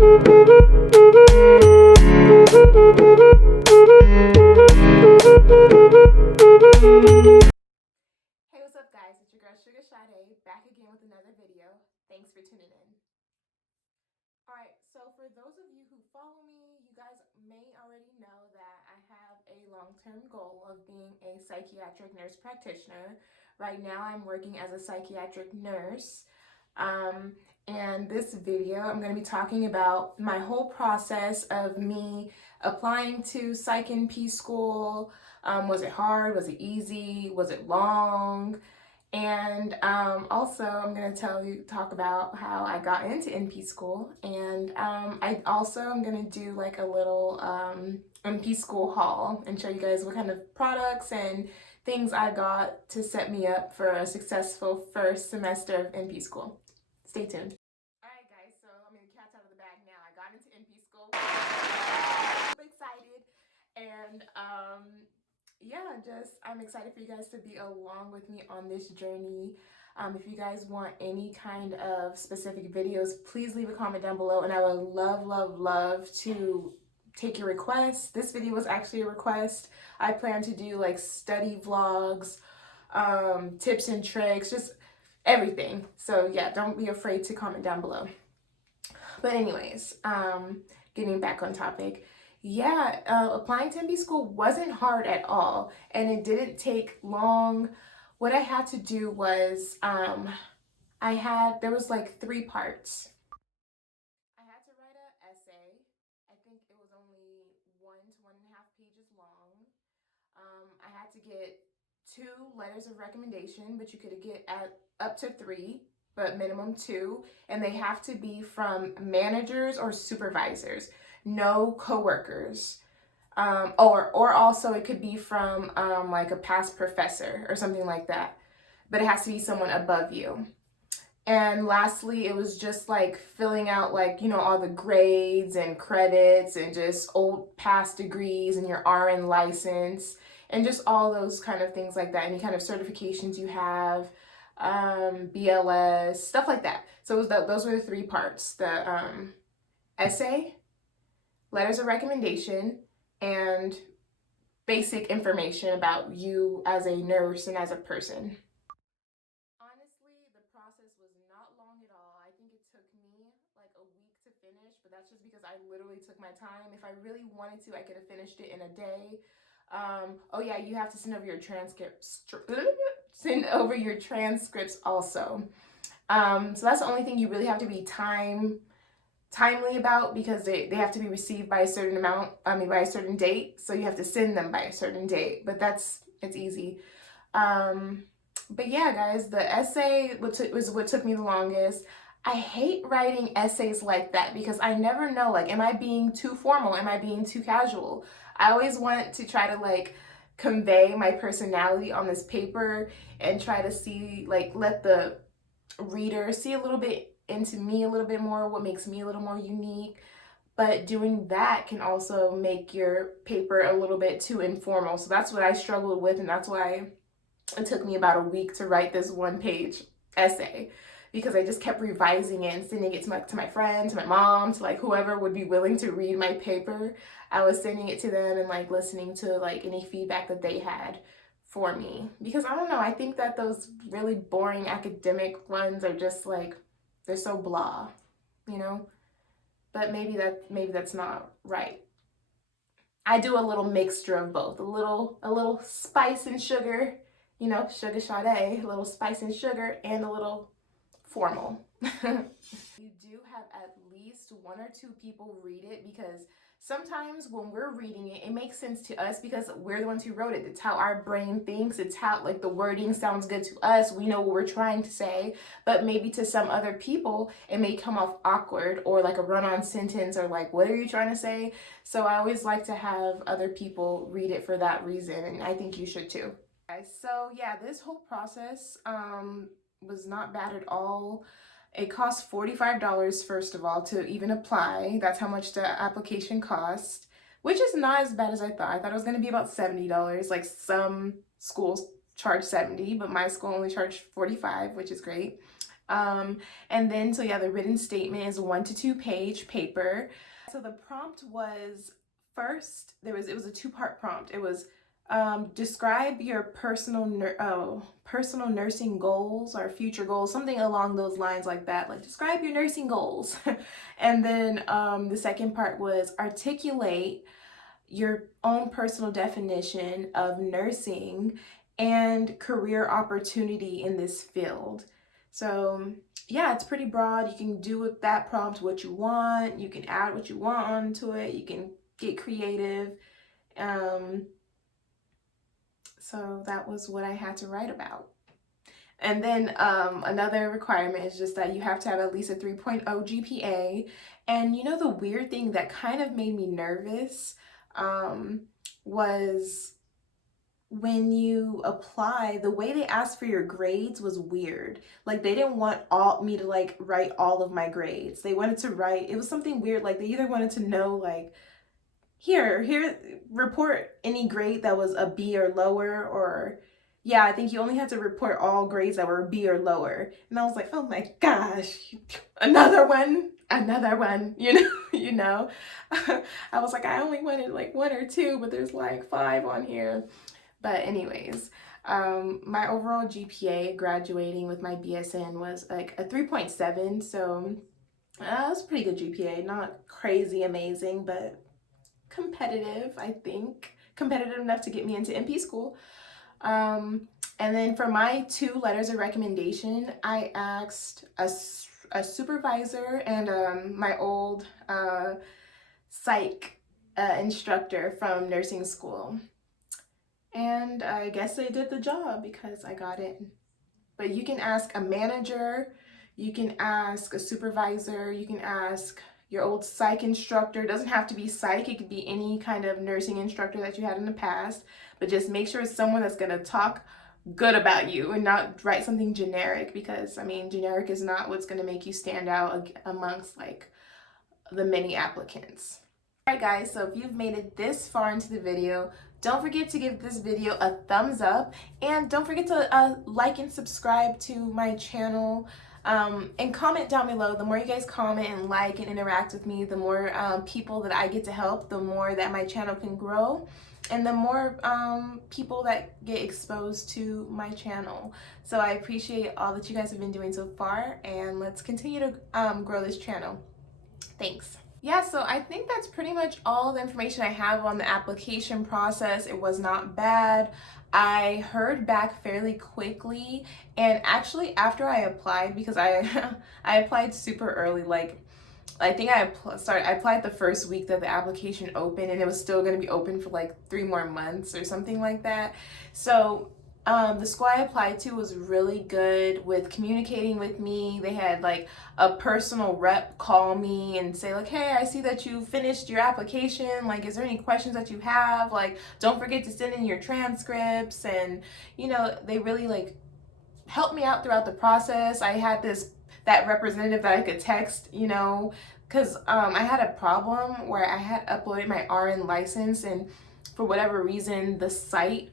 what's up guys, it's your girl Sugar Sade, back again with another video. Thanks for tuning in. Alright, so for those of you who follow me, you guys may already know that I have a long-term goal of being a psychiatric nurse practitioner. Right now I'm working as a psychiatric nurse. And this video I'm going to be talking about my whole process of me applying to Psych NP school. Was it hard? Was it easy? Was it long? And also I'm going to talk about how I got into NP school, and I also am going to do like a little NP school haul and show you guys what kind of products and things I got to set me up for a successful first semester of NP school. Stay tuned. Alright guys, so I mean, the cat's out of the bag now. I got into NP school. I'm excited, and yeah, I'm excited for you guys to be along with me on this journey. If you guys want any kind of specific videos, please leave a comment down below, and I would love to take your requests. This video was actually a request. I plan to do like study vlogs, tips and tricks, just everything. So yeah, don't be afraid to comment down below. But anyways, getting back on topic. Yeah, applying to NP school wasn't hard at all, and it didn't take long. What I had to do was, there was like 3 parts. I had to write an essay. I think it was only 1 to 1.5 pages long. I had to get 2 letters of recommendation, but you could get up to 3, but minimum 2, and they have to be from managers or supervisors. No coworkers, or also it could be from like a past professor or something like that, but it has to be someone above you. And lastly, it was just like filling out like, you know, all the grades and credits and just old past degrees and your RN license and just all those kind of things like that, any kind of certifications you have, BLS, stuff like that. So it was those were the 3 parts: the essay, letters of recommendation, and basic information about you as a nurse and as a person. Honestly, the process was not long at all. I think it took me like a week to finish, but that's just because I literally took my time. If I really wanted to, I could have finished it in a day. Oh yeah, you have to send over your transcripts. Send over your transcripts also. So that's the only thing you really have to be timely about, because they have to be received by a certain by a certain date, so you have to send them by a certain date, but it's easy. But yeah guys, the essay was what took me the longest. I hate writing essays like that because I never know, like, am I being too formal? Am I being too casual? I always want to try to like convey my personality on this paper and try to see, like, let the reader see a little bit into me a little bit more, what makes me a little more unique. But doing that can also make your paper a little bit too informal. So that's what I struggled with, and that's why it took me about a week to write this 1-page essay, because I just kept revising it and sending it to my friend, to my mom, to like whoever would be willing to read my paper. I was sending it to them and like listening to like any feedback that they had for me, because I don't know, I think that those really boring academic ones are just like, they're so blah, you know. But maybe that's not right. I do a little mixture of both, a little spice and sugar, you know, Sugar Sade, a little spice and sugar, and a little formal. You do have at least 1 or 2 people read it, because sometimes when we're reading it, it makes sense to us because we're the ones who wrote it. It's how our brain thinks. It's how, like, the wording sounds good to us. We know what we're trying to say, but maybe to some other people, it may come off awkward or like a run-on sentence, or like, what are you trying to say? So I always like to have other people read it for that reason, and I think you should too. So yeah, this whole process was not bad at all. It costs $45 first of all to even apply. That's how much the application cost, which is not as bad as I thought. I thought it was going to be about $70. Like, some schools charge $70, but my school only charged $45, which is great. And then, so yeah, the written statement is 1 to 2 page paper. So the prompt was first, it was a 2-part prompt. It was describe your personal nursing goals or future goals, something along those lines like that, like describe your nursing goals. And then the second part was articulate your own personal definition of nursing and career opportunity in this field. So yeah, it's pretty broad. You can do with that prompt what you want. You can add what you want onto it. You can get creative. So that was what I had to write about. And then another requirement is just that you have to have at least a 3.0 GPA. And you know, the weird thing that kind of made me nervous was when you apply, the way they asked for your grades was weird. Like they didn't want me to like write all of my grades. They wanted to write, it was something weird. Like they either wanted to know like, here, report any grade that was a B or lower, or yeah, I think you only had to report all grades that were B or lower. And I was like, oh my gosh, another one, you know. I was like, I only wanted like 1 or 2, but there's like 5 on here. But anyways, my overall GPA graduating with my BSN was like a 3.7. So that was a pretty good GPA, not crazy amazing, but competitive, I think. Competitive enough to get me into NP school. And then for my 2 letters of recommendation, I asked a supervisor and my old psych instructor from nursing school. And I guess they did the job because I got it. But you can ask a manager, you can ask a supervisor, you can ask your old psych instructor. It doesn't have to be psych, it could be any kind of nursing instructor that you had in the past, but just make sure it's someone that's gonna talk good about you and not write something generic, because I mean, generic is not what's gonna make you stand out amongst like the many applicants. Alright guys, so if you've made it this far into the video, don't forget to give this video a thumbs up, and don't forget to like and subscribe to my channel. And comment down below. The more you guys comment and like and interact with me, the more people that I get to help, the more that my channel can grow, and the more people that get exposed to my channel. So I appreciate all that you guys have been doing so far, and let's continue to grow this channel. Thanks. Yeah, so I think that's pretty much all the information I have on the application process. It was not bad. I heard back fairly quickly, and actually after I applied, because I applied super early, like I think I applied the first week that the application opened, and it was still going to be open for like 3 more months or something like that. So the school I applied to was really good with communicating with me. They had like a personal rep call me and say like, hey, I see that you finished your application. Like, is there any questions that you have? Like, don't forget to send in your transcripts. And, you know, they really like helped me out throughout the process. I had that representative that I could text, you know, because I had a problem where I had uploaded my RN license, and for whatever reason, the site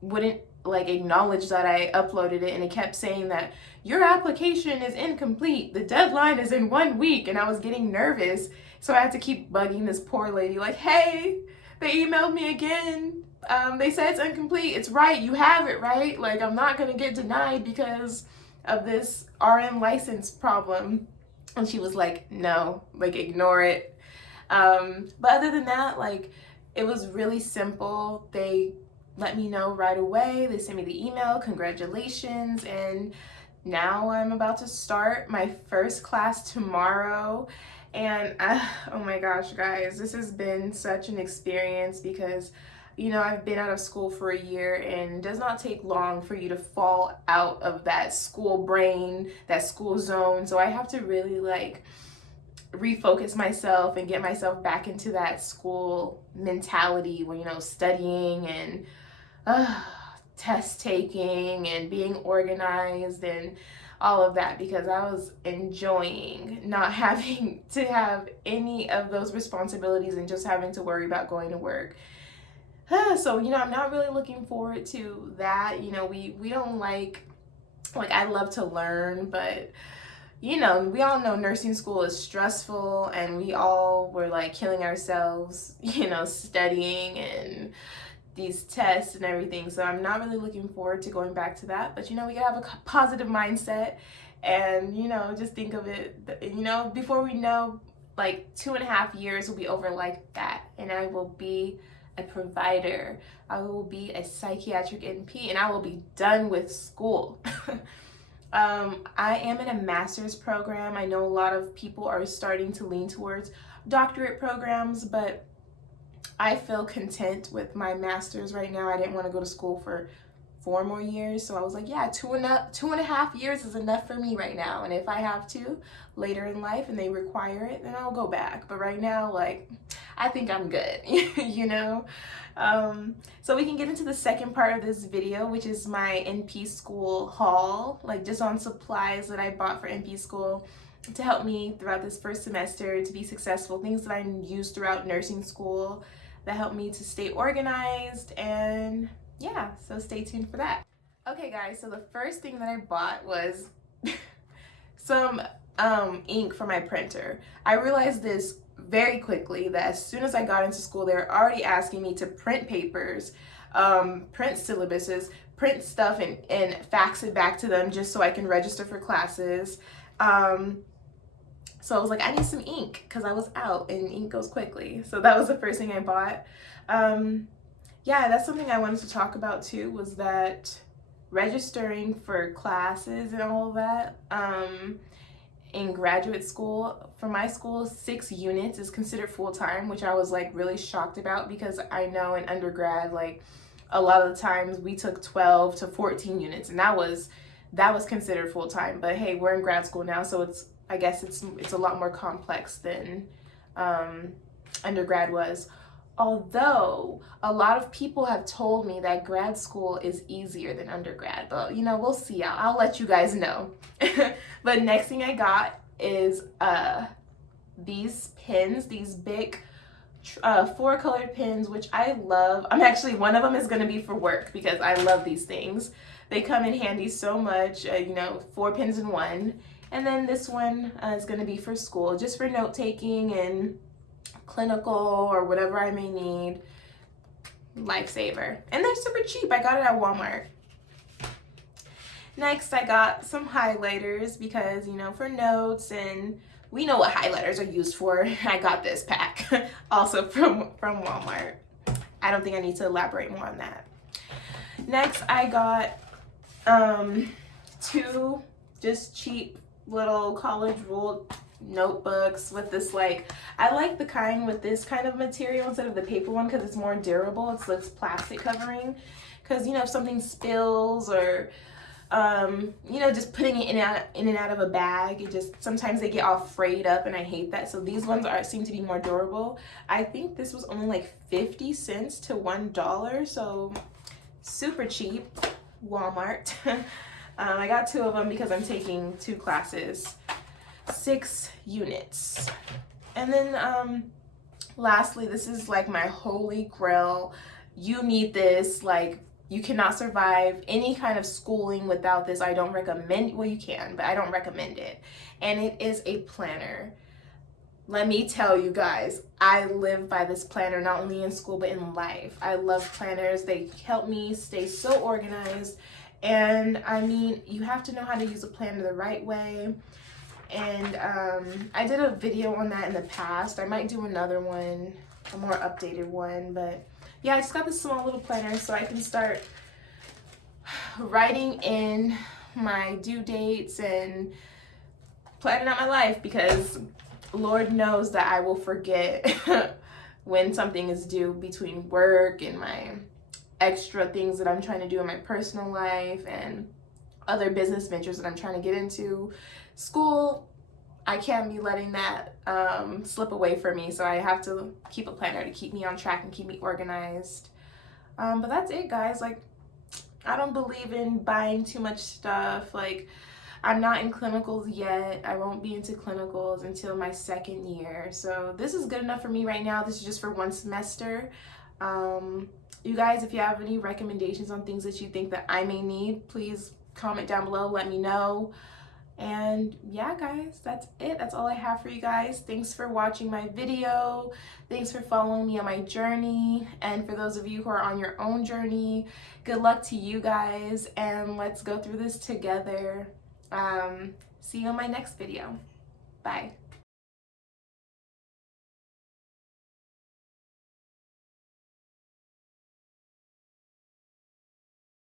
wouldn't like acknowledge that I uploaded it, and it kept saying that your application is incomplete, the deadline is in 1 week. And I was getting nervous, so I had to keep bugging this poor lady like, hey, they emailed me again, they said it's incomplete, it's right, you have it, right? Like, I'm not gonna get denied because of this RN license problem. And she was like, no, like, ignore it. But other than that, like, it was really simple. They let me know right away. They sent me the email, congratulations, and now I'm about to start my first class tomorrow. And oh my gosh, guys, this has been such an experience because, you know, I've been out of school for a year, and it does not take long for you to fall out of that school brain, that school zone. So I have to really like refocus myself and get myself back into that school mentality where, you know, studying and test taking and being organized and all of that, because I was enjoying not having to have any of those responsibilities and just having to worry about going to work. So, you know, I'm not really looking forward to that. You know, we don't like Like, I love to learn, but you know, we all know nursing school is stressful, and we all were like killing ourselves, you know, studying and these tests and everything. So I'm not really looking forward to going back to that. But you know, we gotta have a positive mindset, and you know, just think of it, you know, before we know, like 2.5 years will be over like that, and I will be a provider. I will be a psychiatric NP, and I will be done with school. I am in a master's program. I know a lot of people are starting to lean towards doctorate programs, but I feel content with my master's right now. I didn't want to go to school for 4 more years, so I was like, yeah, 2.5 years is enough for me right now. And if I have to later in life and they require it, then I'll go back. But right now, like, I think I'm good, you know? So we can get into the second part of this video, which is my NP school haul, like just on supplies that I bought for NP school to help me throughout this first semester to be successful, things that I used throughout nursing school that helped me to stay organized. And yeah, so stay tuned for that. Okay guys, so the first thing that I bought was some ink for my printer. I realized this very quickly, that as soon as I got into school, they were already asking me to print papers, print syllabuses, print stuff, and fax it back to them just so I can register for classes. So I was like, I need some ink because I was out and ink goes quickly. So that was the first thing I bought. Yeah, that's something I wanted to talk about too, was that registering for classes and all of that in graduate school, for my school, 6 units is considered full-time, which I was like really shocked about, because I know in undergrad, like a lot of the times we took 12 to 14 units, and that was considered full-time. But hey, we're in grad school now, so I guess it's a lot more complex than undergrad was. Although a lot of people have told me that grad school is easier than undergrad, but you know, we'll see. I'll let you guys know. But next thing I got is these pins, these big 4-colored pins, which I love. Actually, one of them is going to be for work because I love these things. They come in handy so much, you know, 4 pins in one. And then this one is going to be for school, just for note taking and clinical or whatever I may need. Lifesaver. And they're super cheap. I got it at Walmart. Next, I got some highlighters because, you know, for notes, and we know what highlighters are used for. I got this pack also from Walmart. I don't think I need to elaborate more on that. Next, I got 2 just cheap little college ruled notebooks with this, like, I like the kind with this kind of material instead of the paper one because it's more durable. It's this plastic covering, because, you know, if something spills or you know, just putting it in and out of a bag, it just, sometimes they get all frayed up, and I hate that. So these ones seem to be more durable. I think this was only like 50 cents to $1, so super cheap. Walmart. I got 2 of them because I'm taking 2 classes, 6 units. And then lastly, this is like my holy grail. You need this. Like, you cannot survive any kind of schooling without this. I don't recommend, well, you can, but I don't recommend it. And it is a planner. Let me tell you guys, I live by this planner, not only in school, but in life. I love planners. They help me stay so organized. And I mean, you have to know how to use a planner the right way. And I did a video on that in the past. I might do another one, a more updated one, but yeah, I just got this small little planner so I can start writing in my due dates and planning out my life, because Lord knows that I will forget when something is due between work and my extra things that I'm trying to do in my personal life and other business ventures that I'm trying to get into. School, I can't be letting that slip away from me, so I have to keep a planner to keep me on track and keep me organized. But that's it, guys. Like, I don't believe in buying too much stuff. Like, I'm not in clinicals yet. I won't be into clinicals until my 2nd year. So this is good enough for me right now. This is just for 1 semester. You guys, if you have any recommendations on things that you think that I may need, please comment down below, let me know. And yeah, guys, that's it. That's all I have for you guys. Thanks for watching my video. Thanks for following me on my journey. And for those of you who are on your own journey, good luck to you guys. And let's go through this together. See you in my next video. Bye.